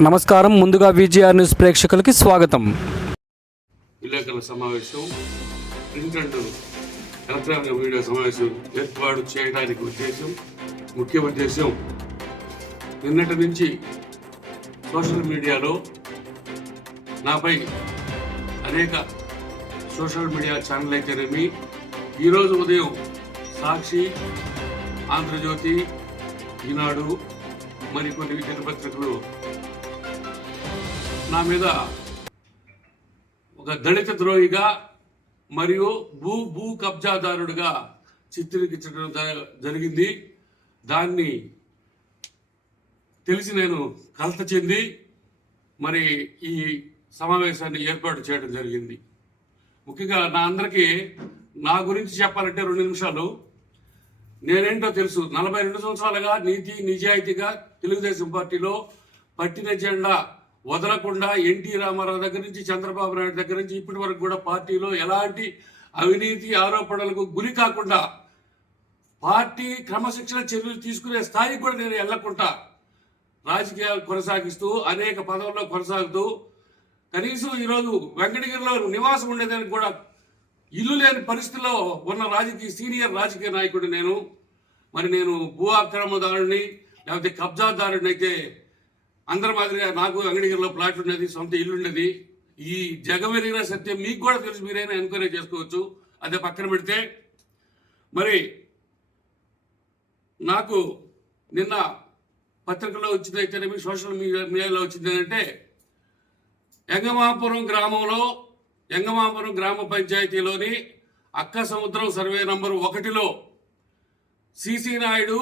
నమస్కారం. ముందుగా VGR news ప్రేక్షకులకి స్వాగతం. విలేకరుల సమావేశం ప్రింట్ అండ్ ఎలక్ట్రానిక్ మీడియా సమావేశం ఏర్పాటు చేయడానికి ఉద్దేశం ముఖ్య ఉద్దేశం నిన్నటి నుంచి సోషల్ మీడియాలో నాపై అనేక సోషల్ మీడియా ఛానల్ అయితేనేమి ఈరోజు ఉదయం సాక్షి ఆంధ్రజ్యోతి ఈనాడు మరికొన్ని దినపత్రికలు నా మీద ఒక దళిత ద్రోహిగా మరియు భూ భూ కబ్జాదారుడిగా చిత్రీకరించడం జ- జరిగింది. దాన్ని తెలిసి నేను కలత చెంది మరి ఈ సమావేశాన్ని ఏర్పాటు చేయడం జరిగింది. ముఖ్యంగా నా అందరికీ నా గురించి చెప్పాలంటే రెండు నిమిషాలు. నేనేంటో తెలుసు. నలభై రెండు సంవత్సరాలుగా నీతి నిజాయితీగా తెలుగుదేశం పార్టీలో పట్టిన జెండా వదలకుండా ఎన్టీ రామారావు దగ్గర నుంచి చంద్రబాబు నాయుడు దగ్గర నుంచి ఇప్పటి వరకు కూడా పార్టీలో ఎలాంటి అవినీతి ఆరోపణలకు గురి కాకుండా పార్టీ క్రమశిక్షణ చర్యలు తీసుకునే స్థాయికి కూడా నేను వెళ్ళకుండా రాజకీయాలు కొనసాగిస్తూ అనేక పదవుల్లో కొనసాగుతూ కనీసం ఈరోజు వెంకటగిరిలో నివాసం ఉండేదానికి కూడా ఇల్లు లేని పరిస్థితిలో ఉన్న రాజకీయ సీనియర్ రాజకీయ నాయకుడు నేను. మరి నేను భూ ఆక్రమదారుడిని లేకపోతే కబ్జాదారుడిని అయితే అందరి మాదిరిగా నాకు వెంకటగిరిలో ప్లాట్ ఉండేది సొంత ఇల్లు ఉండేది ఈ జగమెరిగిన సత్యం మీకు కూడా తెలుసు మీరైనా ఎంక్వైరీ చేసుకోవచ్చు. అదే పక్కన పెడితే మరి నాకు నిన్న పత్రికలో వచ్చిందైతేనేమి సోషల్ మీడియా మీడియాలో వచ్చింది ఏంటంటే ఎంగమాపురం గ్రామంలో ఎంగమాపురం గ్రామ పంచాయతీలోని అక్క సముద్రం సర్వే నంబర్ ఒకటిలో సిసి నాయుడు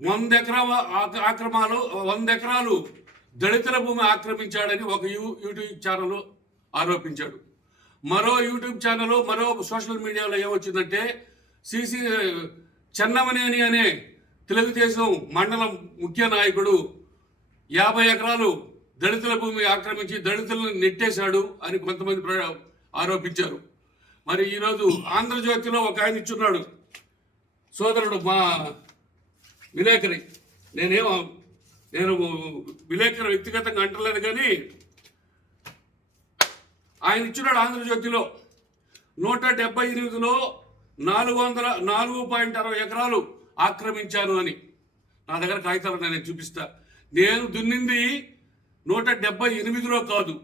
వంద ఎకరాల ఆక్రమాలు వంద ఎకరాలు దళితుల భూమి ఆక్రమించాడని ఒక యూ యూట్యూబ్ ఛానల్ ఆరోపించాడు. మరో యూట్యూబ్ ఛానల్ మరో సోషల్ మీడియాలో ఏమొచ్చిందంటే సిసి చెన్నమనేని అనే తెలుగుదేశం మండలం ముఖ్య నాయకుడు యాభై ఎకరాలు దళితుల భూమి ఆక్రమించి దళితులను నెట్టేశాడు అని కొంతమంది ప్ర- ఆరోపించారు. మరి ఈరోజు ఆంధ్రజ్యోతిలో ఒక ఆయన ఇచ్చున్నాడు. సోదరుడు మా విలేకరి. నేనేమో నేను విలేకరు వ్యక్తిగతంగా అంటలేదు కానీ ఆయన ఇచ్చినాడు ఆంధ్రజ్యోతిలో నూట డెబ్బై ఎనిమిదిలో నాలుగు వందల నాలుగు పాయింట్ అరవై ఎకరాలు ఆక్రమించాను అని. నా దగ్గర కాగితాలు నేను చూపిస్తా. నేను దున్నింది నూట డెబ్బై ఎనిమిదిలో కాదు.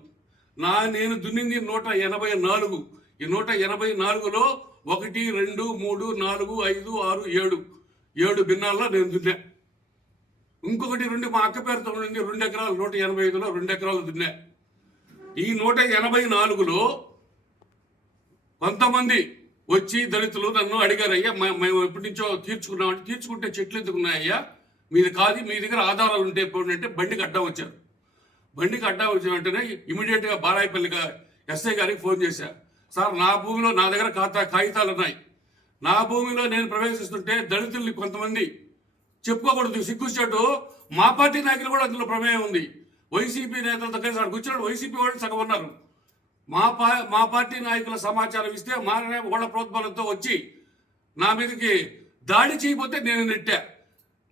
నా నేను దున్నింది నూట ఎనభై నాలుగు. ఈ నూట ఎనభై నాలుగులో ఒకటి రెండు మూడు నాలుగు ఐదు ఆరు ఏడు ఏడు భిన్నాల్లో నేను దున్నా. ఇంకొకటి రెండు మా అక్క పేరుతో ఉండింది రెండు ఎకరాలు నూట ఎనభై ఐదులో రెండు ఎకరాలు దున్నా ఈ నూట ఎనభై నాలుగులో కొంతమంది వచ్చి దళితులు నన్ను అడిగారు అయ్యా మేము ఎప్పటి నుంచో తీర్చుకున్నామంటే తీర్చుకుంటే చెట్లు ఎందుకున్నాయ్యా మీది కాదు మీ దగ్గర ఆధారాలు ఉంటే ఎప్పుడు అంటే బండికి అడ్డం వచ్చారు. బండికి అడ్డం వచ్చిన వెంటనే ఇమీడియట్గా బారాయిపల్లిగా ఎస్ఐ గారికి ఫోన్ చేశా. సార్ నా భూమిలో నా దగ్గర ఖాతా కాగితాలు ఉన్నాయి. నా భూమిలో నేను ప్రవేశిస్తుంటే దళితుల్ని కొంతమంది చెప్పుకోకూడదు. సిగ్గుచ్చాడు మా పార్టీ నాయకులు కూడా అందులో ప్రమేయం ఉంది. వైసీపీ నేతలతో కలిసి అక్కడ కూర్చున్నాడు. వైసీపీ వాళ్ళు సగం ఉన్నారు. మా పా మా పార్టీ నాయకుల సమాచారం ఇస్తే మా వాళ్ళ ప్రోత్బలంతో వచ్చి నా మీదకి దాడి చేయకపోతే నేను నెట్టా.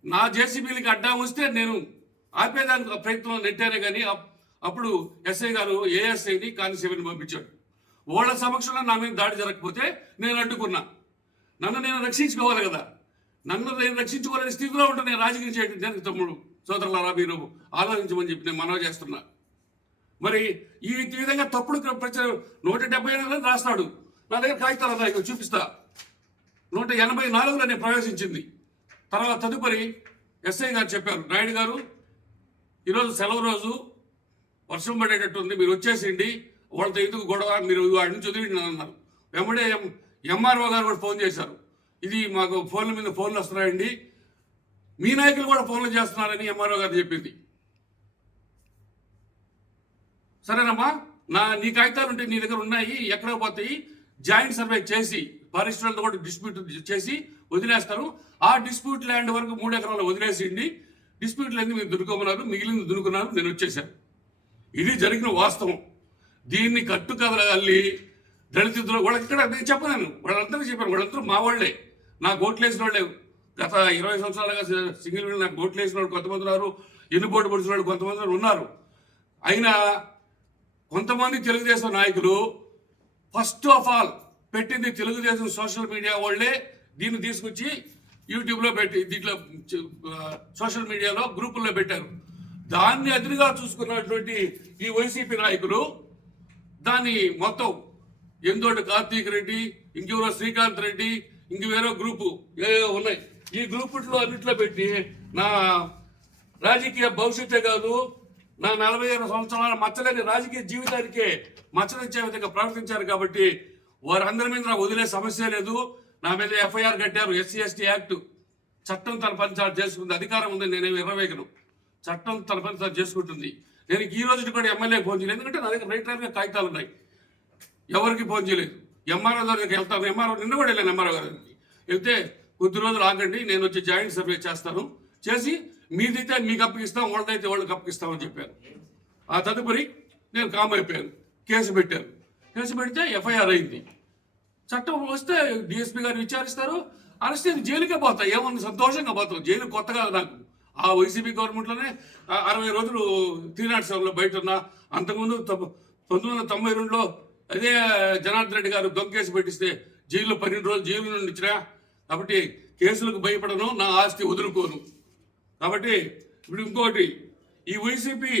నా జేసీబీలకి అడ్డా వస్తే నేను ఆపేదానికి ప్రయత్నం నెట్టానే కానీ అప్- అప్పుడు ఎస్ఐ గారు ఏఎస్ఐని కానిస్టేబుల్ని పంపించాడు. వాళ్ళ సమక్షంలో నా మీద దాడి జరగకపోతే నేను అడ్డుకున్నా. నన్ను నేను రక్షించుకోవాలి కదా. నన్ను నేను రక్షించుకోలేని స్థితిలో ఉంటే నేను రాజకీయం చేయడం దానికి తమ్ముడు. సోదరులారా మీరు ఆలోచించమని చెప్పి నేను మనవి చేస్తున్నా. మరి ఈ విధంగా తప్పుడు ప్రచారం నూట డెబ్బై ఎనిమిది రాస్తాడు నా దగ్గర కాగితాలు ఉన్నాయి చూపిస్తా. నూట ఎనభై నాలుగులో నేను ప్రవేశించింది. తర్వాత తదుపరి ఎస్ఐ గారు చెప్పారు నాయుడు గారు ఈరోజు సెలవు రోజు వర్షం పడేటట్టుంది మీరు వచ్చేసిండి వాళ్ళతో ఎందుకు గొడవ మీరు వాడి నుంచి వదిలిండి అన్నారు. వెంబడే ఎం- ఎంఆర్ఓ గారు కూడా ఫోన్ చేశారు. ఇది మాకు ఫోన్ల మీద ఫోన్లు వస్తున్నాయండి. మీ నాయకులు కూడా ఫోన్లు చేస్తున్నారని ఎంఆర్ఓ గారు చెప్పింది. సరేనమ్మా? నా నీ కాగితాలు ఉంటే నీ దగ్గర ఉన్నాయి ఎక్కడ పోతాయి. జాయింట్ సర్వే చేసి పరిశ్రమలతో కూడా డిస్ప్యూట్ చేసి వదిలేస్తారు. ఆ డిస్ప్యూట్ ల్యాండ్ వరకు మూడు ఎకరాలు వదిలేసిండి డిస్ప్యూట్ ల్యాండ్ మీరు దునుకోమన్నారు మిగిలింది దునుకున్నారు నేను వచ్చేసాను ఇది జరిగిన వాస్తవం. దీన్ని కట్టు అల్లి దళితులు వాళ్ళకి ఇక్కడ నేను చెప్పలేను. వాళ్ళందరూ చెప్పాను వాళ్ళందరూ మా వాళ్ళే. నాకు ఓట్లు వేసిన వాళ్ళే గత ఇరవై సంవత్సరాలుగా సింగిల్ విండో నాకు ఓట్లు వేసిన వాళ్ళు కొంతమంది ఉన్నారు. ఎన్నుపోటు పొడిచిన వాళ్ళు కొంతమంది ఉన్నారు. అయినా కొంతమంది తెలుగుదేశం నాయకులు ఫస్ట్ ఆఫ్ ఆల్ పెట్టింది తెలుగుదేశం సోషల్ మీడియా వాళ్ళే దీన్ని తీసుకొచ్చి యూట్యూబ్లో పెట్టి దీంట్లో సోషల్ మీడియాలో గ్రూపుల్లో పెట్టారు. దాన్ని ఎదురుగా చూసుకున్నటువంటి ఈ వైసీపీ నాయకులు దాన్ని మొత్తం ఎందోటి కార్తీక్ రెడ్డి ఇంకెవరో శ్రీకాంత్ రెడ్డి ఇంక వేరే గ్రూపు ఏవో ఉన్నాయి. ఈ గ్రూపుల్లో అన్నిట్లో పెట్టి నా రాజకీయ భవిష్యత్తే కాదు నా నలభై ఐదు సంవత్సరాల మచ్చలేని రాజకీయ జీవితానికే మచ్చలించే విధంగా ప్రవర్తించారు కాబట్టి వారందరి మీద నాకు వదిలే సమస్య లేదు. నా మీద ఎఫ్ఐఆర్ కట్టారు ఎస్సీ ఎస్టీ యాక్ట్. చట్టం తన పని తాను చేసుకుంది అధికారం ఉంది నేనేమి ఇరవేగను చట్టం తన పని తాను చేసుకుంటుంది. నేను ఈ రోజు కూడా ఎమ్మెల్యే ఫోన్ చేయలేదు. ఎందుకంటే నా దగ్గర రైట్గా కాగితాలు ఉన్నాయి. ఎవరికి ఫోన్ చేయలేదు. ఎంఆర్ఓ దగ్గరికి వెళ్తాను. ఎంఆర్ఓ నిన్న కూడా వెళ్ళాను ఎంఆర్ఓ గారికి వెళ్తే కొద్ది రోజులు ఆగండి నేను వచ్చి జాయింట్ సర్వే చేస్తాను. చేసి మీదైతే మీకు అప్పగిస్తాం వాళ్ళదైతే వాళ్ళకి అప్పగిస్తామని చెప్పాను ఆ తదుపరి నేను కామ్ అయిపోయాను. కేసు పెట్టాను. కేసు పెడితే ఎఫ్ఐఆర్ అయింది. చట్టం వస్తే డిఎస్పీ గారు విచారిస్తారు. అరెస్ట్ అయితే జైలుకే పోతా. ఏమన్నా సంతోషంగా పోతాం. జైలు కొత్తగా నాకు. ఆ వైసీపీ గవర్నమెంట్లోనే అరవై రోజులు త్రీ నాట్ సెవెన్లో బయట ఉన్నా. అంతకుముందు పంతొమ్మిది వందల తొంభై రెండులో అదే జనార్దన్ రెడ్డి గారు దొంగ పెట్టిస్తే జైల్లో పన్నెండు రోజులు జైలు నుండి ఇచ్చినా కాబట్టి కేసులకు భయపడను నా ఆస్తి వదులుకోను. కాబట్టి ఇప్పుడు ఇంకోటి ఈ వైసీపీ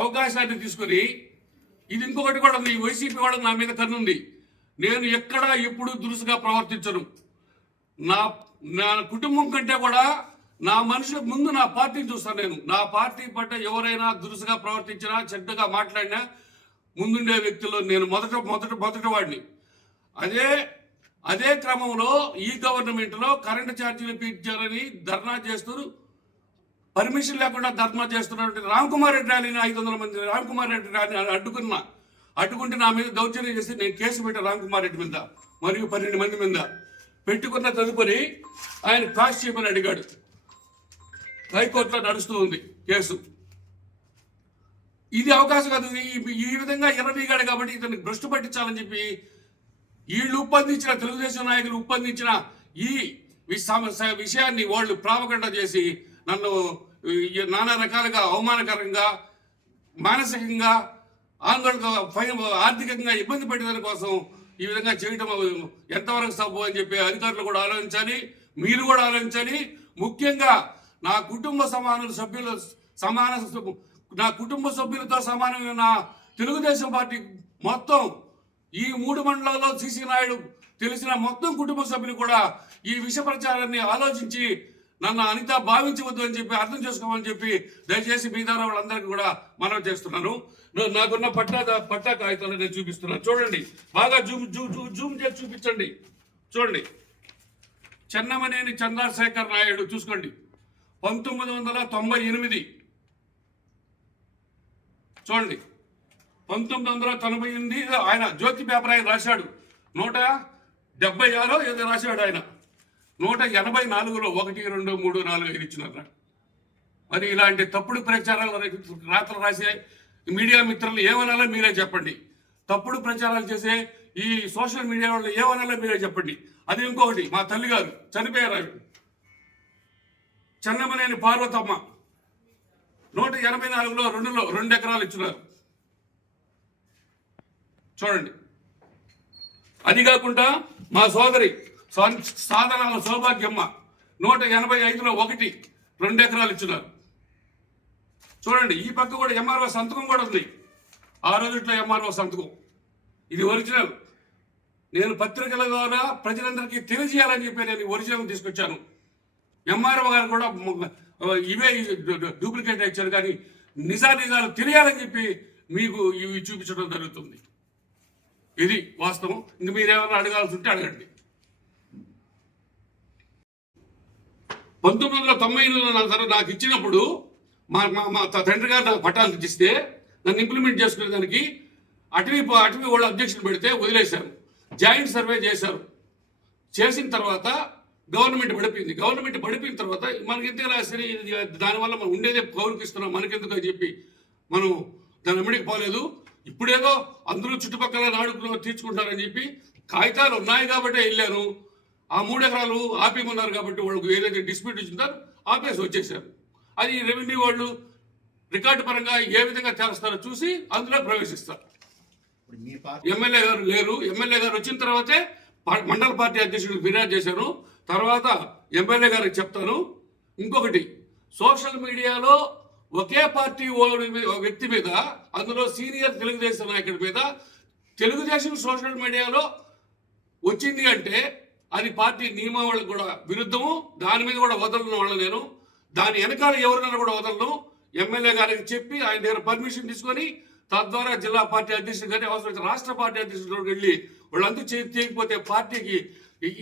అవకాశాన్ని తీసుకొని ఇది ఇంకొకటి కూడా ఉంది ఈ వైసీపీ కూడా నా మీద కన్నుంది. నేను ఎక్కడ ఎప్పుడు దురుసుగా ప్రవర్తించను. నా నా కుటుంబం కంటే కూడా నా మనుషుల ముందు నా పార్టీని చూస్తాను నేను. నా పార్టీ పట్ల ఎవరైనా దురుసుగా ప్రవర్తించినా చెడ్డగా మాట్లాడినా ముందుండే వ్యక్తుల్లో నేను మొదట మొదట మొదటి వాడిని. అదే అదే క్రమంలో ఈ గవర్నమెంట్లో కరెంటు ఛార్జీలు పెంచారని ధర్నా చేస్తూ పర్మిషన్ లేకుండా ధర్నా చేస్తున్నటువంటి రామ్ కుమార్ రెడ్డి ర్యాలీని ఐదు వందల మంది రామ్ కుమార్ రెడ్డి ర్యాలీని అడ్డుకున్నా అడ్డుకుంటే నా మీద దౌర్జన్యం చేసి నేను కేసు పెట్టాను రామ్ కుమార్ రెడ్డి మీద మరియు పన్నెండు మంది మీద. పెట్టుకున్న తదుపరి ఆయన కాస్ట్ చేయమని అడిగాడు. హైకోర్టులో నడుస్తూ ఉంది కేసు. ఇది అవకాశం కాదు. ఈ- విధంగా ఎర్రబీగాడు కాబట్టి ఇతన్ని భ్రష్టు పట్టించాలని చెప్పి వీళ్ళు ఉప్పందించిన తెలుగుదేశం నాయకులు ఉప్పందించిన ఈ వి- విషయాన్ని వాళ్ళు ప్రాపగండ చేసి నన్ను నానా రకాలుగా అవమానకరంగా మానసికంగా ఆందోళన ఆర్థికంగా ఇబ్బంది పెట్టడం కోసం ఈ విధంగా చేయటం ఎంతవరకు సబ్బు అని చెప్పి అధికారులు కూడా ఆలోచించాలి మీరు కూడా ఆలోచించాలి. ముఖ్యంగా నా కుటుంబ సమాన సభ్యుల సమాన నా కుటుంబ సభ్యులతో సమానమైన నా తెలుగుదేశం పార్టీ మొత్తం ఈ మూడు మండలాల్లో సీసీ నాయుడు తెలిసిన మొత్తం కుటుంబ సభ్యులు కూడా ఈ విష ప్రచారాన్ని ఆలోచించి నన్ను అనిత భావించవద్దు అని చెప్పి అర్థం చేసుకోమని చెప్పి దయచేసి మీ ద్వారా వాళ్ళందరికీ కూడా మనవి చేస్తున్నాను. నాకున్న పట్టా పట్టా కాగితాలు నేను చూపిస్తున్నాను. చూడండి. బాగా జూమ్ జూమ్ జూమ్ జూమ్ చేసి చూపించండి. చూడండి. చెన్నమనేని చంద్రశేఖర్ నాయుడు చూసుకోండి. పంతొమ్మిది వందల తొంభై ఎనిమిది చూడండి. పంతొమ్మిది వందల తొంభై ఎనిమిది ఆయన జ్యోతి పేపర్ ఆయన రాశాడు. నూట డెబ్బై ఆరో ఏదో రాశాడు ఆయన. నూట ఎనభై నాలుగులో ఒకటి రెండు మూడు నాలుగు ఐదు ఇచ్చినారు. మరి ఇలాంటి తప్పుడు ప్రచారాలు రాతలు రాసే మీడియా మిత్రులు ఏమనాలో మీరే చెప్పండి. తప్పుడు ప్రచారాలు చేసే ఈ సోషల్ మీడియా వాళ్ళు ఏమనాలో మీరే చెప్పండి. అది ఇంకొకటి మా తల్లిగారు చనిపోయారు చెన్నమనేని పార్వతమ్మ. నూట ఎనభై నాలుగులో రెండులో రెండు ఎకరాలు ఇచ్చినారు చూడండి. అది కాకుండా మా సోదరి సాధనాల సౌభాగ్యమ్మ నూట ఎనభై ఐదులో ఒకటి రెండు ఎకరాలు ఇచ్చినారు చూడండి ఈ పక్క కూడా ఎంఆర్ఓ సంతకం కూడా ఉంది. ఆ రోజుట్లో ఎంఆర్ఓ సంతకం. ఇది ఒరిజినల్. నేను పత్రికల ద్వారా ప్రజలందరికీ తెలియజేయాలని చెప్పి నేను ఒరిజినల్ తీసుకొచ్చాను. ఎంఆర్ఓ గారు కూడా ఇవే డూప్లికేట్ ఇచ్చారు కానీ నిజా నిజాలు తెలియాలని చెప్పి మీకు ఇవి చూపించడం జరుగుతుంది. ఇది వాస్తవం. ఇంక ఏమైనా అడగాల్సి ఉంటే అడగండి. పంతొమ్మిది వందల తొంభై ఎనిమిదిలో నా నాకు ఇచ్చినప్పుడు మా మా మా తండ్రి గారు నాకు పట్టాలు ఇచ్చిస్తే నన్ను ఇంప్లిమెంట్ చేసుకునే దానికి అటవీ అటవీ వాళ్ళు అబ్జెక్షన్ పెడితే వదిలేశారు. జాయింట్ సర్వే చేశారు. చేసిన తర్వాత గవర్నమెంట్ పడిపోయింది. గవర్నమెంట్ పడిపోయిన తర్వాత మనకి ఎందుకు రాసరి దానివల్ల మనం ఉండేదే పౌరుకి ఇస్తున్నాం మనకెందుకు అని చెప్పి మనం దాని వెంబడికి పోలేదు. ఇప్పుడేదో అందరూ చుట్టుపక్కల నాడుకులో తీర్చుకుంటారని చెప్పి కాగితాలు ఉన్నాయి కాబట్టి వెళ్ళాను ఆ మూడు ఎకరాలు ఆపేమన్నారు కాబట్టి వాళ్ళకు ఏదైతే డిస్ప్యూట్ ఇచ్చిందో ఆపేసి వచ్చేసారు. అది రెవెన్యూ వాళ్ళు రికార్డు పరంగా ఏ విధంగా చేస్తారో చూసి అందులో ప్రవేశిస్తారు. ఎమ్మెల్యే గారు లేరు. ఎమ్మెల్యే గారు వచ్చిన తర్వాతే మండల పార్టీ అధ్యక్షుడికి ఫిర్యాదు చేశాను. తర్వాత ఎమ్మెల్యే గారికి చెప్తాను. ఇంకొకటి సోషల్ మీడియాలో ఒకే పార్టీ ఓడి ఒక వ్యక్తి మీద అందులో సీనియర్ తెలుగుదేశం నాయకుడి మీద తెలుగుదేశం సోషల్ మీడియాలో వచ్చింది అంటే అది పార్టీ నియమావళికి కూడా విరుద్ధము. దాని మీద కూడా వదలను వాళ్ళు నేను. దాని వెనకాల ఎవరినైనా కూడా వదలను. ఎమ్మెల్యే గారికి చెప్పి ఆయన దగ్గర పర్మిషన్ తీసుకొని తద్వారా జిల్లా పార్టీ అధ్యక్షుడు కానీ అవసరమైతే రాష్ట్ర పార్టీ అధ్యక్షుడు వెళ్ళి వాళ్ళందరూ చేయి తీయకపోతే పార్టీకి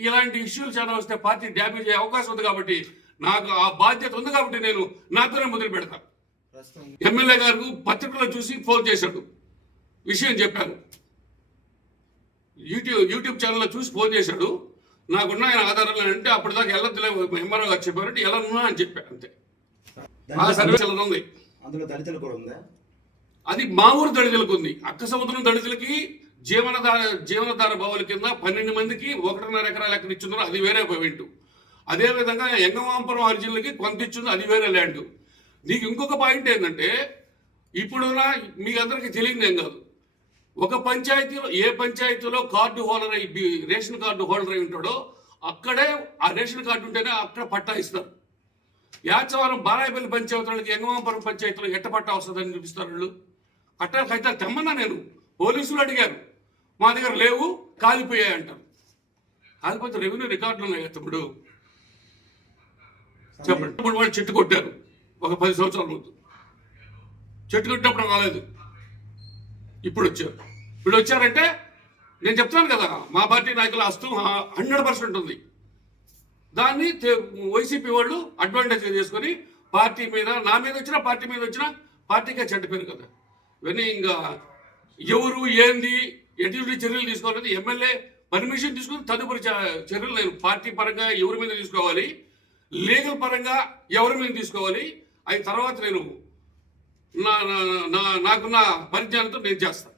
ఇలాంటి ఇష్యూలు చాలా వస్తే పార్టీ డ్యామేజ్ అయ్యే అవకాశం ఉంది కాబట్టి నాకు ఆ బాధ్యత ఉంది కాబట్టి నేను నాతోనే మొదలు పెడతాను ఎమ్మెల్యే గారు పత్రికలో చూసి ఫోన్ చేశాడు. విషయం చెప్పాను యూట్యూబ్ యూట్యూబ్ ఛానల్లో చూసి ఫోన్ చేశాడు. నాకున్న ఆయన ఆధారాలు అంటే అప్పటిదాకా వెళ్ళొద్దులే ఎంఆర్ఓ గారు చెప్పారంటే వెళ్ళనున్నా అని చెప్పాను అంతే. ఆ సర్వే ఉంది. అందులో దళితులు కూడా ఉందా? అది మా ఊరు దళితులకు ఉంది అక్క సముద్రం దళితులకి జీవనధార జీవనధార బావుల కింద పన్నెండు మందికి ఒకటిన్నర ఎకరాలు ఎక్కడ ఇచ్చిందో అది వేరే పాయింట్ అదేవిధంగా ఎంగమాంపురం హరిజనులకి కొంత ఇచ్చింది. అది వేరే ల్యాండ్ నీకు ఇంకొక పాయింట్ ఏంటంటే ఇప్పుడున్న మీ అందరికీ తెలియదు ఏం కాదు. ఒక పంచాయతీలో ఏ పంచాయతీలో కార్డు హోల్డర్ అయి రేషన్ కార్డు హోల్డర్ అయి ఉంటాడో అక్కడే ఆ రేషన్ కార్డు ఉంటేనే అక్కడ పట్టా ఇస్తారు. యాచవరం బారాయపల్లి పంచాయతీలకి ఎంగమాపురం పంచాయతీలో ఎట్ట పట్టా వస్తుందని చూపిస్తారు వాళ్ళు. అట్టా కాగితాలు తెమ్మన్నా నేను. పోలీసులు అడిగారు. మా దగ్గర లేవు కాలిపోయాయి అంటారు. కాలిపోతే రెవెన్యూ రికార్డులు ఉన్నాయి కదా తమ్ముడు. చెప్పండి. వాళ్ళు చెట్టు కొట్టారు. ఒక పది సంవత్సరాల ముందు. చెట్టు కొట్టినప్పుడు రాలేదు. ఇప్పుడు వచ్చారు. ఇప్పుడు వచ్చారంటే నేను చెప్తాను కదా మా పార్టీ నాయకుల హస్తం హండ్రెడ్ పర్సెంట్ ఉంది. దాన్ని వైసీపీ వాళ్ళు అడ్వాంటేజ్ చేసుకొని పార్టీ మీద నా మీద వచ్చినా పార్టీ మీద వచ్చినా పార్టీకే చెడ్డ పేరు కదా. వినయంగా ఇంకా ఎవరు ఏంది ఎటువంటి చర్యలు తీసుకోవాలని ఎమ్మెల్యే పర్మిషన్ తీసుకుని తదుపరి చర్యలు నేను పార్టీ పరంగా ఎవరి మీద తీసుకోవాలి లీగల్ పరంగా ఎవరి మీద తీసుకోవాలి అది తర్వాత నేను నా నా- నా నాకున్న పరిజ్ఞానంతో నేను చేస్తాను